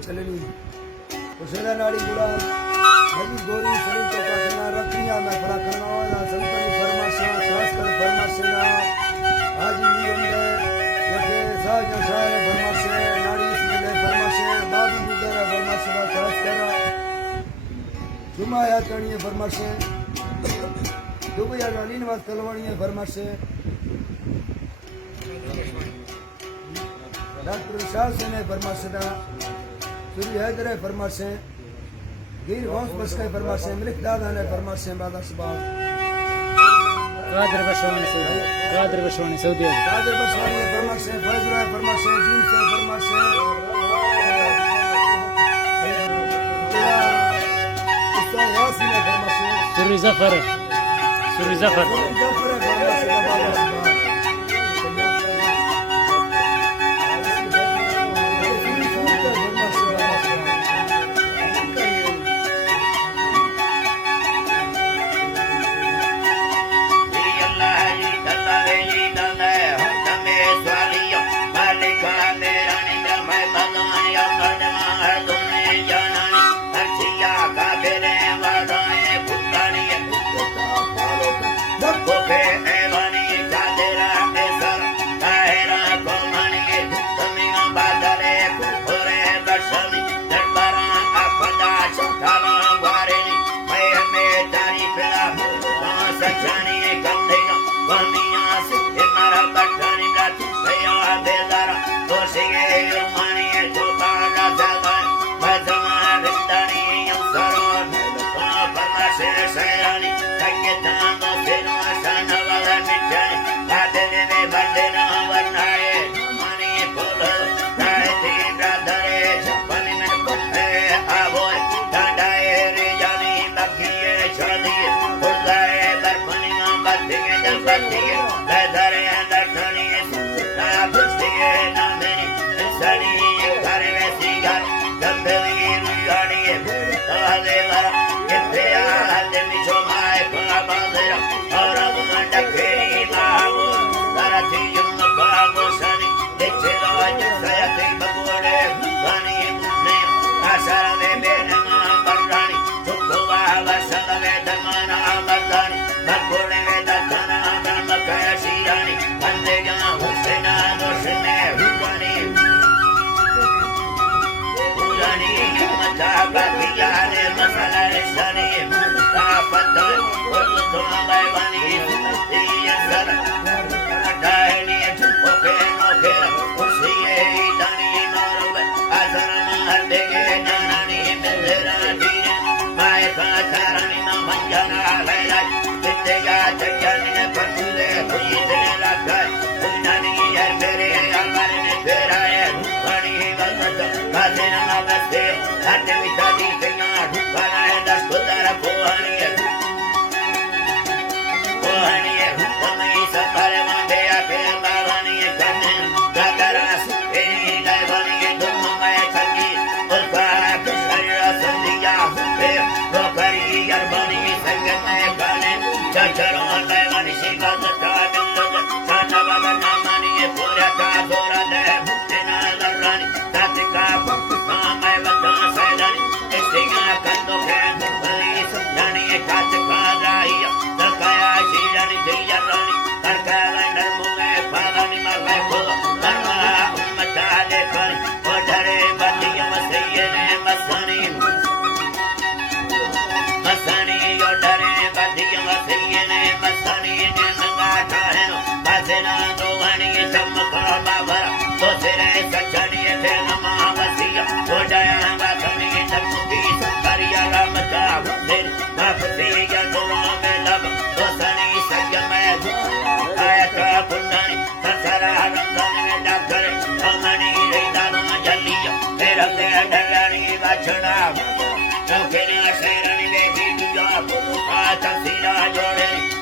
चलनी उसेला नाड़ी गुड़ा हजी गोरी शरीर तो काटना रखनिया मैं फड़ा करना वाला संतनी फरमाशा खास कर फरमाशा हाजी नी बंदे यके साज सारे फरमाशे नाड़ी इसमें फरमाशे बाबी वगैरह फरमाशा खास कर जुमाया तणिए फरमाशे दुबया रानी नवाज कलवानी फरमाशे डॉक्टर शाह से ने फरमाशे सूर्य हैदर है फरमाशे गिर वंश बस के फरमाशे मलिक दादा ने फरमाशे बादा सबाब कादर बशवानी सऊदी कादर बशवानी फरमाशे फैजुरा फरमाशे जीन से फरमाशे इसका यासी ने फरमाशे सूर्य जफर जफर है फरमाशे बादा सबाब Joke ni la sera ni de di tu ya, ata sira jore.